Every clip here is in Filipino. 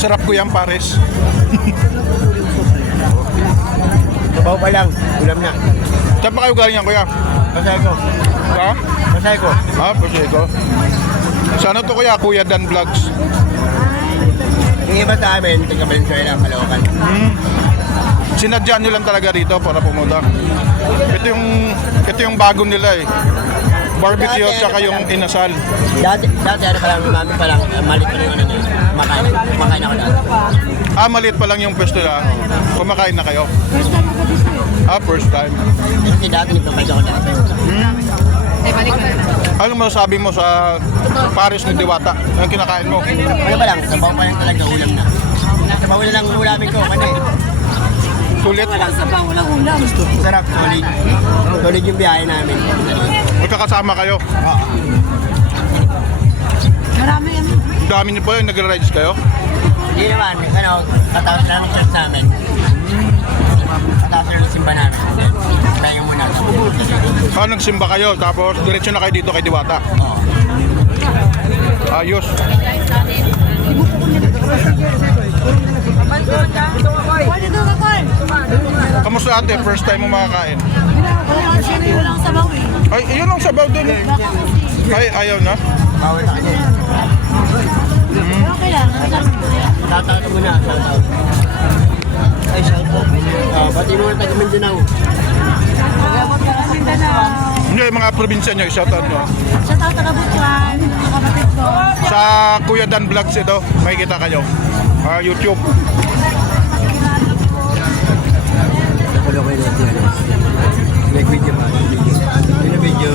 Masarap ko yan, pares. Sabaw pa lang, ulam na. Saan pa kayo galing yan, kuya? Masay ko. Ha? Masay ko. Ah, Paseco. Sa ano to, kuya? Kuya Dan Vlogs. Yung iba sa amin, taga Valenzuela, Caloocan. Sinadya nyo lang talaga rito para pumunta. Ito yung bago nila eh. Barbecue at saka yung inasal. Dati ano pa lang, mami pa lang, malit pa rin ano na yun. Kumakain ako dati. Ah, maliit pa lang yung pwesto na. Kumakain na kayo. Ah, first time. Kasi dati nagpapay ako dati. Ano masasabi mo sa pares ni Diwata? Ang kinakain mo? Ano pa lang, sabaw pa lang talaga, ulam na. Sabaw na lang ulamin ko, ano eh. Sulit? Sabaw, walang ulam. Sarap, solid. Solid yung biyahe namin. Magkakasama kayo? Marami yan. Dami niyo po yung nagra-rides kayo? Hindi naman, ano, katawas lang ng church namin. Katawas lang ng simba namin. Kaya muna. Ah, nagsimba kayo, tapos diretso na kayo dito kay Diwata. Oo. Ayos. Kamusta ate? First time mo makakain? Walang sabaw eh. Ay, yun ang sabaw dun. Ay, ayaw na. Bawal na kasi. Okay lang. Tatato mo na, shoutout. Ay, shoutout. Pati mo na taga Mindanao. Pagabot ka kasi na. Hindi, mga probinsya nyo, shoutout nyo. Sa tao taga-Butyan, kapatid ko. Sa Kuya Dan Vlogs ito, makikita kayo. YouTube. Nakulo kayo natin ano. Nag-video ba? Video.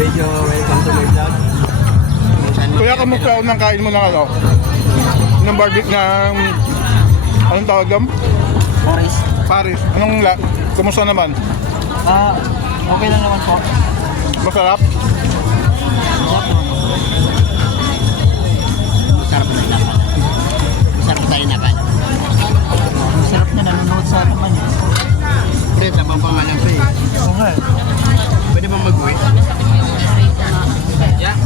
Video, welcome to my vlog. Kuya, kamusta unang kain mo ng ano? Ng barbecue ng... Anong tawag doon? Boris. Paris. Kumusta naman? Okay lang naman po. Masarap? Masarap na inakan. Masarap tayo inakan. Sarap na nanonood sa naman yun. Pre, tabang pangalan pa eh. Oo nga. Pwede bang mag-uwi? Yeah.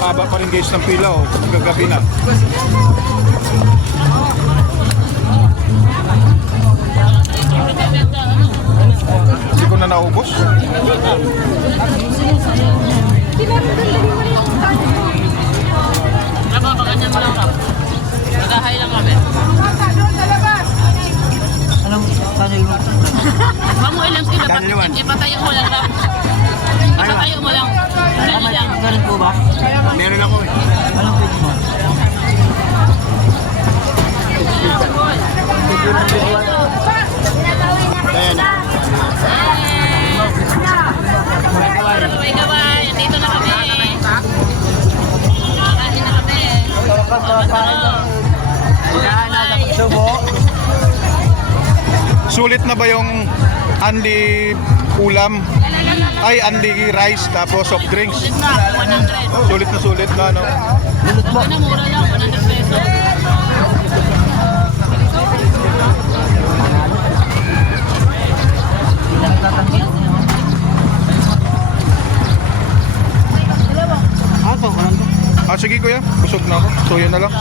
Haba pa rin guys ng pila oh. Gagabi na. Hindi ko na naubos. Napapaganyan mo lang ka. Nag-ahay lang kami. Alam mo, paano yung... Mamu ilang Dahil naman. ipatayo mo lang lang. Ipatayo mo lang. Dali lang. Ganun po ba? Meron ako eh. Anong page mo? Kaya na. Kaway kaway. Dito na kami. Kakain na kami. Subo. Sulit na ba yung only ulam? Ay, only rice tapos soft drinks? Sulit na. 100. Sulit na no? Ano, mura lang. 100 pesos. Ah, sige kuya, busog na ako. So yun na lang.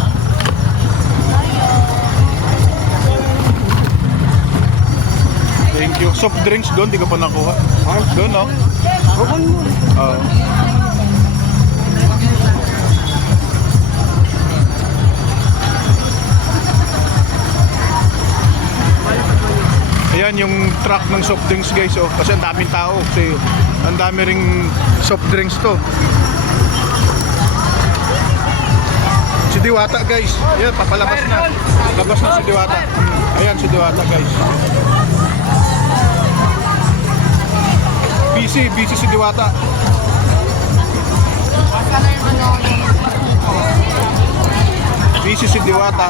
Thank you. Soft drinks doon, di ko pa nakuha. Doon no? Oo. Ayan yung truck ng soft drinks guys oh. Kasi ang daming tao. Kasi ang dami ring soft drinks to. Si Diwata guys. Ayan, papalabas na. Labas na si Diwata. Ayan si Diwata guys. Busy si Diwata. Busy si Diwata.